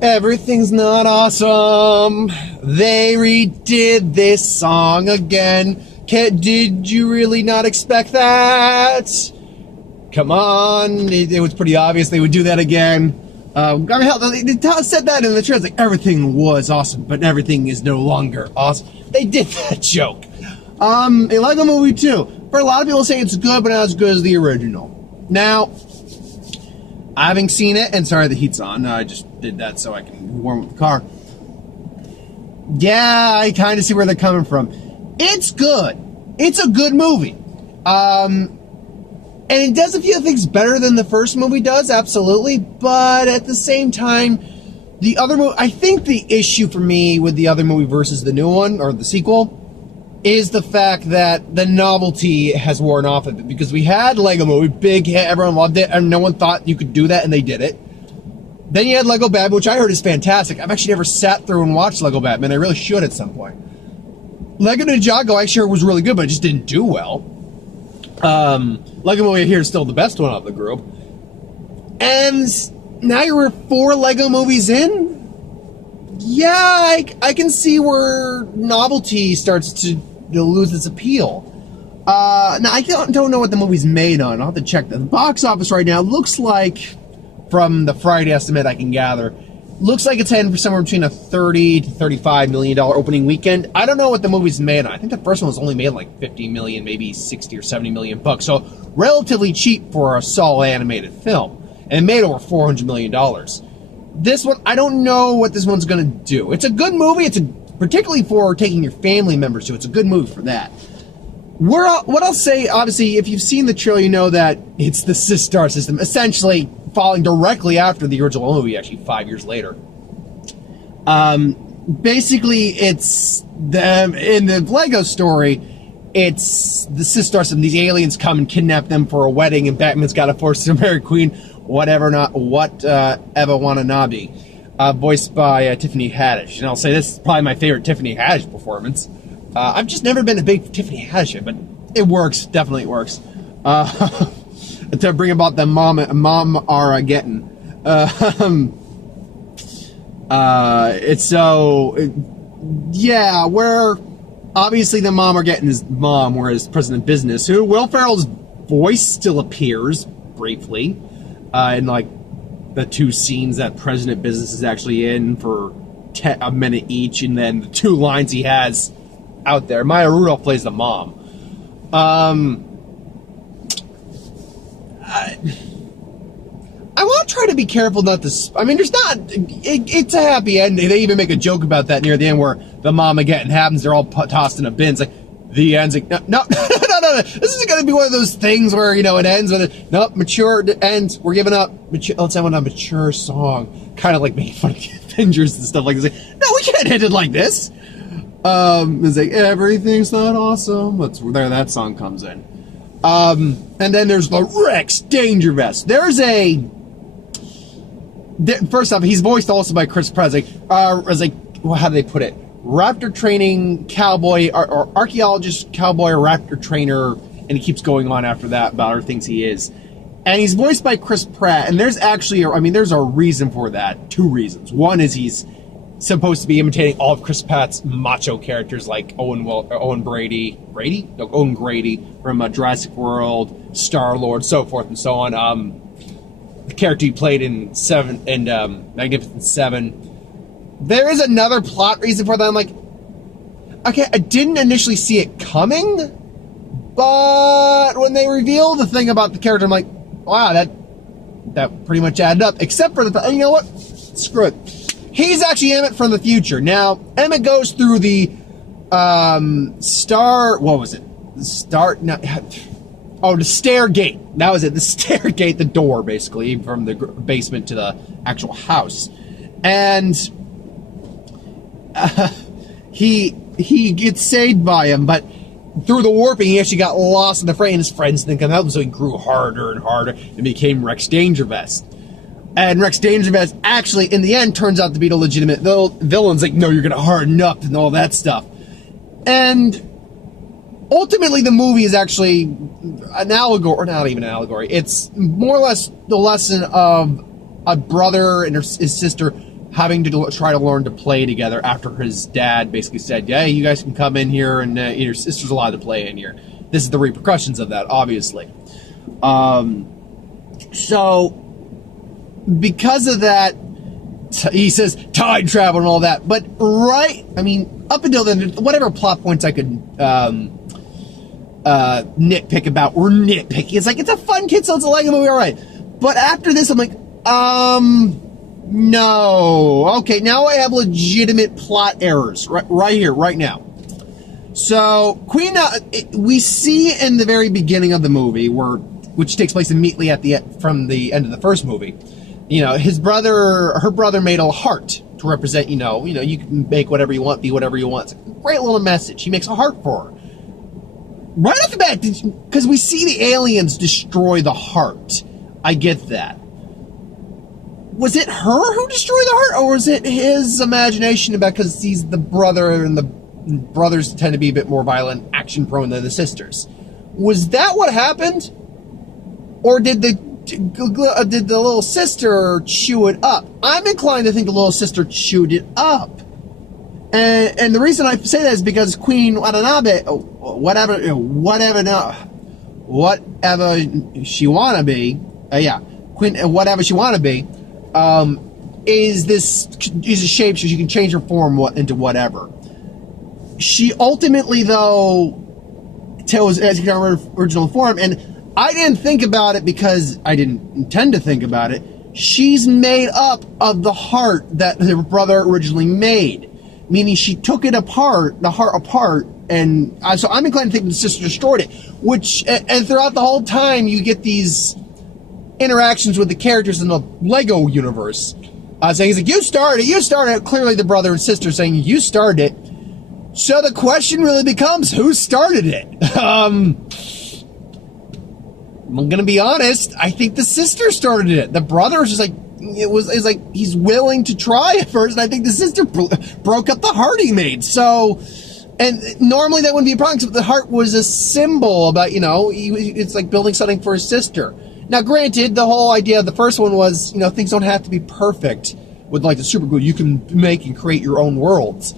Everything's not awesome. They redid this song again. Did you really not expect that? Come on. It was pretty obvious they would do that again. I mean, hell, they said that in the trailer. Like, everything was awesome, but everything is no longer awesome. They did that joke. A Lego Movie 2. For a lot of people say it's good, but not as good as the original. Now, having seen it, and sorry the heat's on, I just did that so I can warm up the car. Yeah, I kind of see where they're coming from. It's good. It's a good movie. And it does a few things better than the first movie does, absolutely. But at the same time, the other movie, I think the issue for me with the other movie versus the new one, or the sequel, is the fact that the novelty has worn off of it. Because we had Lego Movie, big hit, everyone loved it, and no one thought you could do that, and they did it. Then you had Lego Batman, which I heard is fantastic. I've actually never sat through and watched Lego Batman. I really should at some point. Lego Ninjago, I actually heard was really good, but it just didn't do well. Lego Movie here is still the best one of the group. And now you're 4 Lego movies in? Yeah, I can see where novelty starts to lose its appeal. Now, I don't know what the movie's made on. I'll have to check that. The box office right now looks like, from the Friday estimate I can gather, looks like it's heading for somewhere between a $30 to $35 million opening weekend. I don't know what the movie's made on. I think the first one was only made like 50 million, maybe 60 or 70 million bucks. So relatively cheap for a solid animated film. And it made over $400 million. This one, I don't know what this one's going to do. It's a good movie. Particularly for taking your family members to. It's a good movie for that. What I'll say, obviously, if you've seen the trailer, you know that it's the Systar system, essentially following directly after the original movie, actually 5 years later. Basically, it's in the Lego story, it's the Systar system. These aliens come and kidnap them for a wedding, and Batman's got to force them to marry Queen, Eva Watanabe, voiced by Tiffany Haddish. And I'll say this is probably my favorite Tiffany Haddish performance. I've just never been a big Tiffany Haddish fan, but it works. Definitely it works. To bring about the mom Armageddon. It's so, yeah, where obviously the mom Armageddon is mom, whereas President Business, who Will Ferrell's voice still appears briefly in like the 2 scenes that President Business is actually in for a minute each, and then the 2 lines he has out there. Maya Rudolph plays the mom. I want to try to be careful not to. I mean, there's not. It's a happy end. They even make a joke about that near the end, where the mom again happens. They're all tossed in a bin. It's like the end's like no. This is going to be one of those things where it ends with mature ends. We're giving up. Let's have a mature song, kind of like making fun of the Avengers and stuff like this. Like, no, we can't end it like this. It's like everything's not awesome. That's where that song comes in. And then there's the Rex Dangervest. First off, he's voiced also by Chris Pratt. How do they put it? Raptor training cowboy, or archaeologist cowboy, or raptor trainer, and he keeps going on after that about other things he is. And he's voiced by Chris Pratt, and there's actually, there's a reason for that. 2 reasons. One is he's supposed to be imitating all of Chris Pratt's macho characters like Owen Grady from Jurassic World, Star-Lord, so forth and so on. The character he played in Magnificent Seven. There is another plot reason for that. I'm like, okay, I didn't initially see it coming, but when they reveal the thing about the character, I'm like, wow, that pretty much added up. Except for the, you know what? Screw it. He's actually Emmett from the future. Now, Emmett goes through the the stair gate. That was it. The stair gate, the door, basically, from the basement to the actual house. And he gets saved by him, but through the warping, he actually got lost in the fray, and his friends didn't come help him, so he grew harder and harder and became Rex Dangervest. And Rex Dangervest actually, in the end, turns out to be the legitimate villain's like, no, you're going to harden up and all that stuff. And ultimately, the movie is actually an allegory, or not even an allegory. It's more or less the lesson of a brother and his sister having to try to learn to play together after his dad basically said, "Yeah, you guys can come in here, and your sister's allowed to play in here." This is the repercussions of that, obviously. So, because of that, he says time travel and all that. But up until then, whatever plot points I could nitpick about were nitpicky. It's like, it's a fun kid, so it's a Lego movie, all right. But after this, I'm like, no. Okay, now I have legitimate plot errors right here, right now. So, Queen, we see in the very beginning of the movie, which takes place immediately from the end of the first movie, her brother made a heart to represent, you can make whatever you want, be whatever you want. It's a great little message. He makes a heart for her. Right off the bat, because we see the aliens destroy the heart. I get that. Was it her who destroyed the heart, or was it his imagination about, because he's the brother, and the brothers tend to be a bit more violent, action-prone than the sisters? Was that what happened? Or did the little sister chew it up? I'm inclined to think the little sister chewed it up. And the reason I say that is because Queen Watanabe, whatever she wanna be, Queen, whatever she wanna be, is a shape so she can change her form into whatever. She ultimately, though, tells as her original form, and I didn't think about it because I didn't intend to think about it. She's made up of the heart that her brother originally made, meaning she took it apart, the heart apart, and so I'm inclined to think the sister destroyed it. And throughout the whole time, you get these interactions with the characters in the Lego universe, saying, he's like, you started it. Clearly the brother and sister saying, you started it. So the question really becomes, who started it? I'm gonna be honest, I think the sister started it. The brother was just like, it's like he's willing to try at first, and I think the sister broke up the heart he made. So, and normally that wouldn't be a problem, because the heart was a symbol about, it's like building something for his sister. Now, granted, the whole idea of the first one was, things don't have to be perfect with, like, the super glue. You can make and create your own worlds.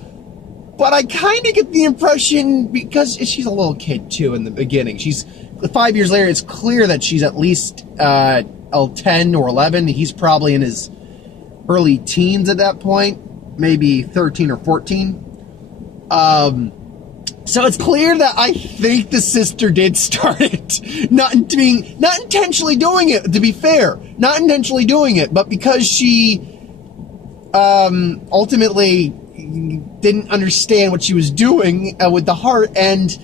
But I kind of get the impression, because she's a little kid, too, in the beginning. 5 years later, it's clear that she's at least 10 or 11. He's probably in his early teens at that point, maybe 13 or 14. So it's clear that I think the sister did start it. Not intentionally doing it, to be fair. Not intentionally doing it, but because she ultimately didn't understand what she was doing with the heart, and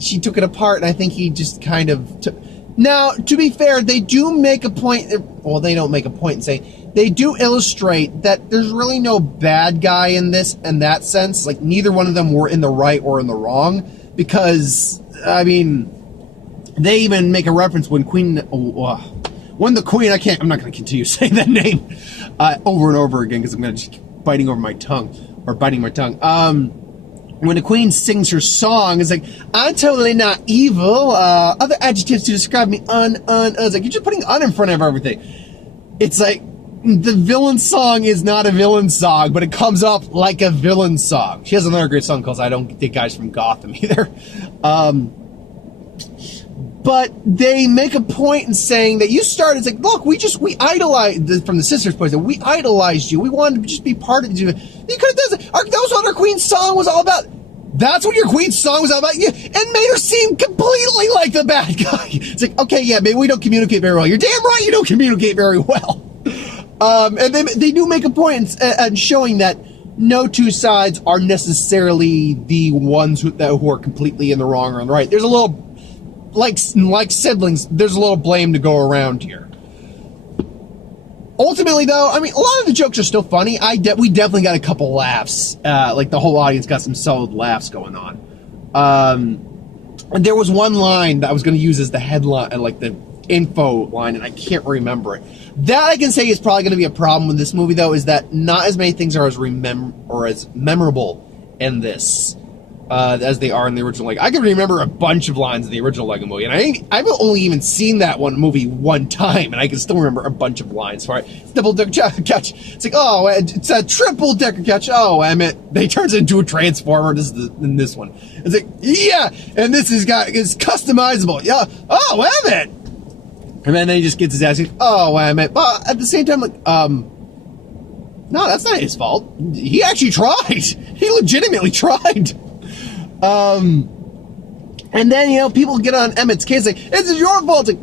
she took it apart, and I think he just kind of took... Now, to be fair, they do make a point... Well, they don't make a point in saying... They do illustrate that there's really no bad guy in this, in that sense. Like, neither one of them were in the right or in the wrong. Because, I mean... They even make a reference when Queen... when the Queen... I'm not going to continue saying that name over and over again, because I'm going to just keep biting my tongue. When the Queen sings her song, it's like, I'm totally not evil. Other adjectives to describe me, it's like, you're just putting in front of everything. It's like, the villain song is not a villain song, but it comes off like a villain song. She has another great song called I Don't Think Guys from Gotham either. But they make a point in saying that you started, it's like, look, we idolized, from the sister's point of view, we idolized you. We wanted to just be part of you. You could have done that. That was what our Queen's song was all about. That's what your Queen's song was all about? Yeah, and made her seem completely like the bad guy. It's like, okay, yeah, maybe we don't communicate very well. You're damn right you don't communicate very well. And they do make a point in showing that no two sides are necessarily the ones who are completely in the wrong or in the right. There's a little... Like siblings, there's a little blame to go around here. Ultimately, though, I mean, a lot of the jokes are still funny. We definitely got a couple laughs. Like, the whole audience got some solid laughs going on. And there was one line that I was going to use as the headline, like the info line, and I can't remember it. That I can say is probably going to be a problem with this movie, though, is that not as many things are as memorable in this. as they are in the original Lego. I can remember a bunch of lines in the original Lego movie, and I've only even seen that one movie one time, and I can still remember a bunch of lines for it. It's double-decker catch. It's like, oh, it's a triple-decker catch. Oh, Emmett, they turns it into a transformer. In this one. It's like, yeah, and this is customizable. Yeah. Oh, Emmett. And then he just gets his ass kicked. Oh, Emmett. But at the same time, like, no, that's not his fault. He actually tried. He legitimately tried. And then, you know, people get on Emmett's case like, this is your fault. Like,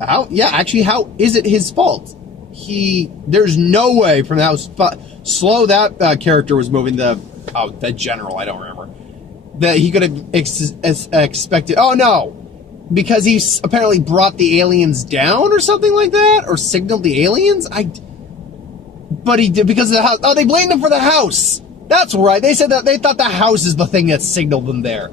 how? Yeah, actually, how is it his fault? There's no way from how slow that character was moving, the general, I don't remember, that he could have expected. Oh, no. Because he apparently brought the aliens down or something like that? Or signaled the aliens? But he did because of the house. Oh, they blamed him for the house. That's right. They said that they thought the house is the thing that signaled them there.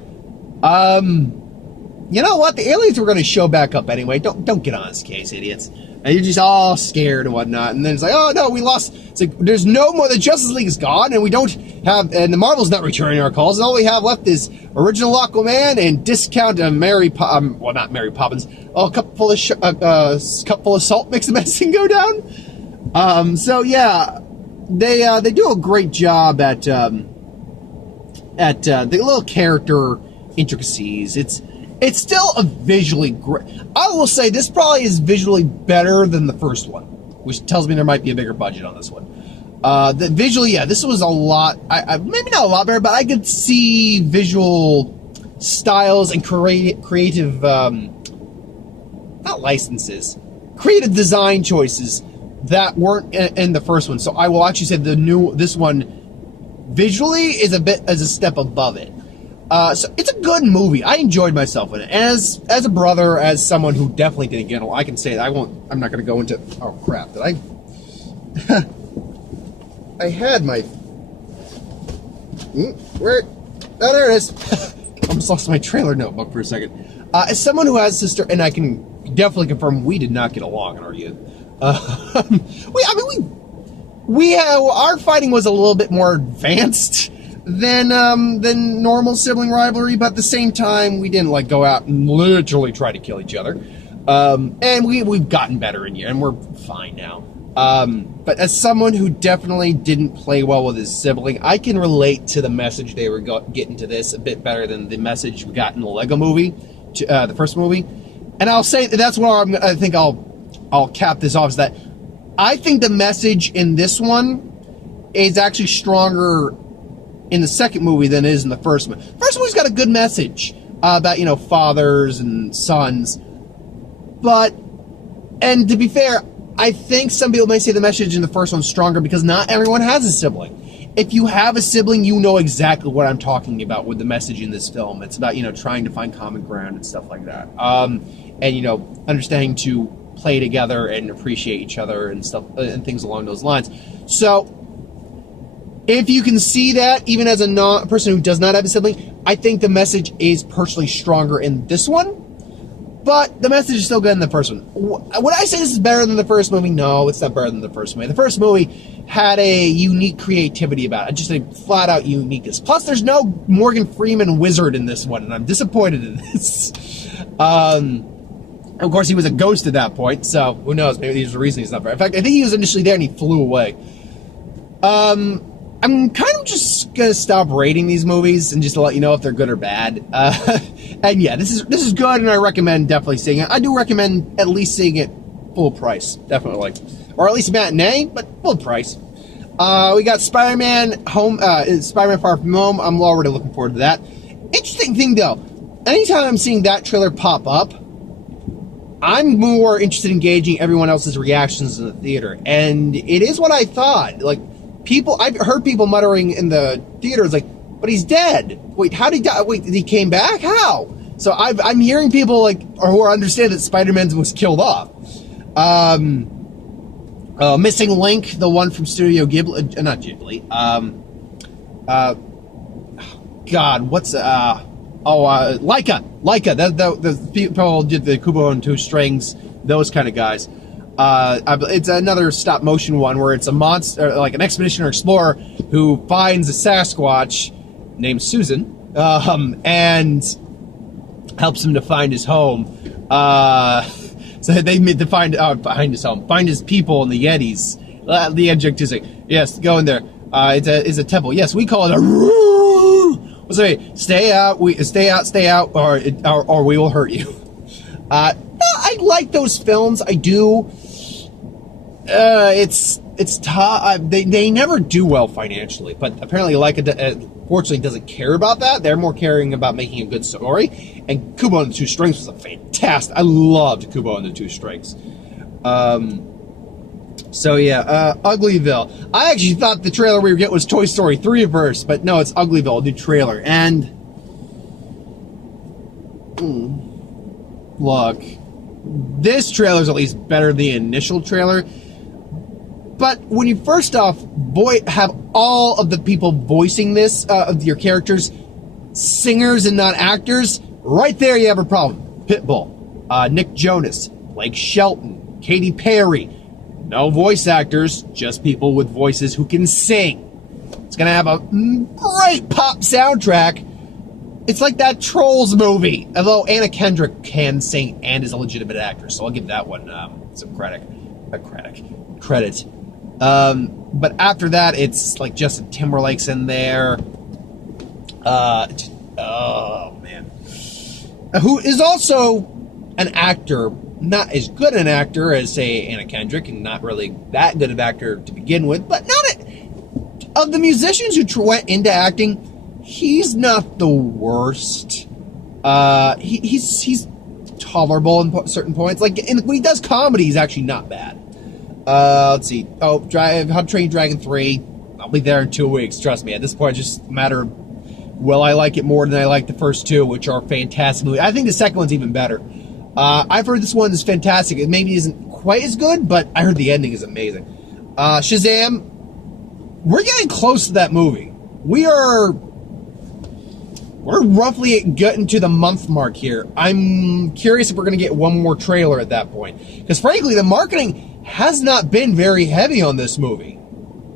You know what? The aliens were going to show back up anyway. Don't get on his case, idiots. And you're just all scared and whatnot. And then it's like, oh no, we lost. It's like, there's no more. The Justice League is gone, and we don't have, and the Marvel's not returning our calls. And all we have left is original Aquaman and discount well, not Mary Poppins. Oh, a cup full of salt makes the medicine go down. So yeah, they do a great job at the little character intricacies. It's still a visually great. I will say this probably is visually better than the first one, which tells me there might be a bigger budget on this one. Visually, yeah, this was a lot. Maybe not a lot better, but I could see visual styles and creative, not licenses, creative design choices that weren't in the first one. So I will actually say this one visually is a step above it. So it's a good movie. I enjoyed myself in it. As a brother, as someone who definitely didn't get it, I can say that I'm not going to go into. Oh crap! Did I? I had my. Where? Oh, there it is. I almost lost my trailer notebook for a second. As someone who has a sister, and I can definitely confirm, we did not get along, are you? Our fighting was a little bit more advanced than normal sibling rivalry, but at the same time, we didn't like go out and literally try to kill each other. And we've gotten better in here, and we're fine now. But as someone who definitely didn't play well with his sibling, I can relate to the message they were getting to this a bit better than the message we got in the Lego movie, the first movie. And I'll say that's where I think I'll cap this off, is that I think the message in this one is actually stronger in the second movie than it is in the first one. First movie's got a good message about, fathers and sons. And to be fair, I think some people may say the message in the first one's stronger because not everyone has a sibling. If you have a sibling, you know exactly what I'm talking about with the message in this film. It's about, trying to find common ground and stuff like that. And, understanding to play together and appreciate each other and stuff and things along those lines. So, if you can see that, even as a person who does not have a sibling, I think the message is personally stronger in this one. But the message is still good in the first one. Would I say this is better than the first movie? No, it's not better than the first movie. The first movie had a unique creativity about it, just a flat-out uniqueness. Plus, there's no Morgan Freeman wizard in this one, and I'm disappointed in this. Of course, he was a ghost at that point, so who knows? Maybe there's a reason he's not there. In fact, I think he was initially there and he flew away. I'm kind of just gonna stop rating these movies and just to let you know if they're good or bad. And yeah, this is good, and I recommend definitely seeing it. I do recommend at least seeing it full price, definitely, or at least matinee, but full price. We got Spider-Man Spider-Man Far From Home. I'm already looking forward to that. Interesting thing though, anytime I'm seeing that trailer pop up, I'm more interested in gauging everyone else's reactions in the theater, and it is what I thought. Like, I've heard people muttering in the theaters, like, but he's dead. Wait, how did he die? Wait, he came back? How? So I'm hearing people who understand that Spider-Man was killed off. Missing Link, the one from Studio Ghibli, not Ghibli. Laika. The people did the Kubo and Two Strings, those kind of guys. It's another stop motion one where it's a monster, like an expedition or explorer who finds a Sasquatch named Susan, and helps him to find his home. So they made to find behind his home, find his people in the Yetis. The adjunct is like, yes, go in there. It's a temple. Yes, we call it a. Sorry, stay out, or we will hurt you. I like those films. I do. It's tough. They never do well financially, but apparently fortunately doesn't care about that. They're more caring about making a good story. And Kubo and the Two Strings was a fantastic. I loved Kubo and the Two Strings. So yeah, Uglyville. I actually thought the trailer we were getting was Toy Story 3 verse, but no, it's Uglyville, a new trailer. And look, this trailer is at least better than the initial trailer. But when you first off have all of the people voicing this, of your characters, singers and not actors, right there you have a problem. Pitbull, Nick Jonas, Blake Shelton, Katy Perry. No voice actors, just people with voices who can sing. It's going to have a great pop soundtrack. It's like that Trolls movie. Although Anna Kendrick can sing and is a legitimate actress, so I'll give that one some credit. But after that, it's like Justin Timberlake's in there. Oh, man. Who is also an actor, not as good an actor as, say, Anna Kendrick, and not really that good of an actor to begin with, but of the musicians who went into acting, he's not the worst. He's tolerable in certain points. Like, when he does comedy, he's actually not bad. Let's see. Oh, How to Train Your Dragon 3. I'll be there in 2 weeks. Trust me. At this point, it's just a matter of, will I like it more than I like the first two, which are fantastic. I think the second one's even better. I've heard this one is fantastic. It maybe isn't quite as good, but I heard the ending is amazing. Shazam. We're getting close to that movie. We're roughly getting to the month mark here. I'm curious if we're going to get one more trailer at that point. Because frankly, the marketing has not been very heavy on this movie.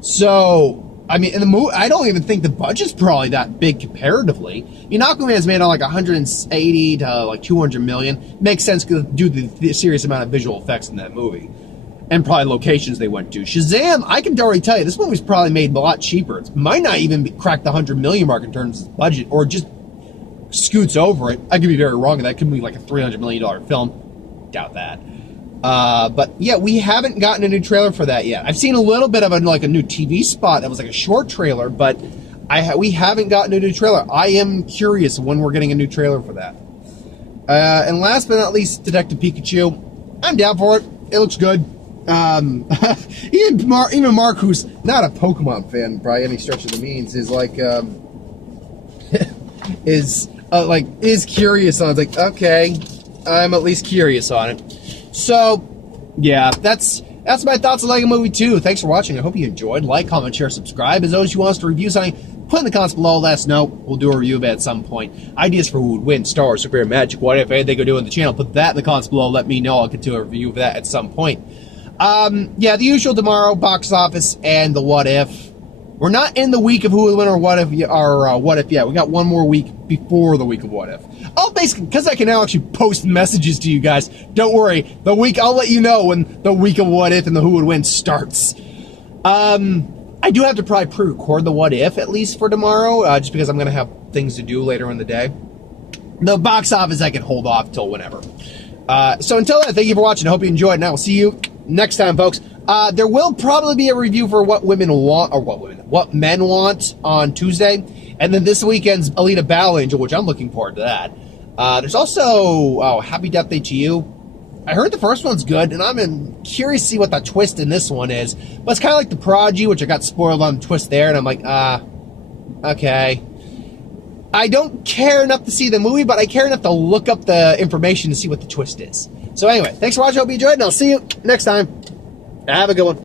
So, I mean, in the movie, I don't even think the budget's probably that big comparatively. I mean, Aquaman's made on like 180 to like 200 million. Makes sense due to the serious amount of visual effects in that movie. And probably locations they went to. Shazam, I can already tell you, this movie's probably made a lot cheaper. It might not even crack the 100 million mark in terms of budget, or just scoots over it. I could be very wrong, and that could be like a $300 million film. Doubt that. But yeah, we haven't gotten a new trailer for that yet. I've seen a little bit of a new TV spot that was like a short trailer, but we haven't gotten a new trailer. I am curious when we're getting a new trailer for that. And last but not least, Detective Pikachu. I'm down for it. It looks good. Even Mark, who's not a Pokemon fan by any stretch of the means, is like is curious on it. It's like, okay, I'm at least curious on it. So, yeah, that's my thoughts on LEGO Movie 2. Thanks for watching. I hope you enjoyed. Like, comment, share, subscribe. As always, you want us to review something, put in the comments below. Let us know. We'll do a review of it at some point. Ideas for who would win, Star Wars, Superhero, Magic, what if anything could do on the channel. Put that in the comments below. Let me know. I'll get to a review of that at some point. Yeah, the usual tomorrow, box office, and the what if. We're not in the week of who would win or what if yet. We got one more week before the week of what if. Oh, basically, because I can now actually post messages to you guys. Don't worry. I'll let you know when the week of what if and the who would win starts. I do have to probably pre-record the what if, at least for tomorrow, just because I'm going to have things to do later in the day. The box office I can hold off till whenever. So until then, thank you for watching. I hope you enjoyed, and I will see you next time, folks. There will probably be a review for what what men want on Tuesday, and then this weekend's Alita Battle Angel, which I'm looking forward to that. There's also Happy Death Day to You. I heard the first one's good, and I'm curious to see what that twist in this one is. But it's kind of like the Prodigy, which I got spoiled on the twist there, and I'm like, okay. I don't care enough to see the movie, but I care enough to look up the information to see what the twist is. So anyway, thanks for watching. I hope you enjoyed, and I'll see you next time. Have a good one.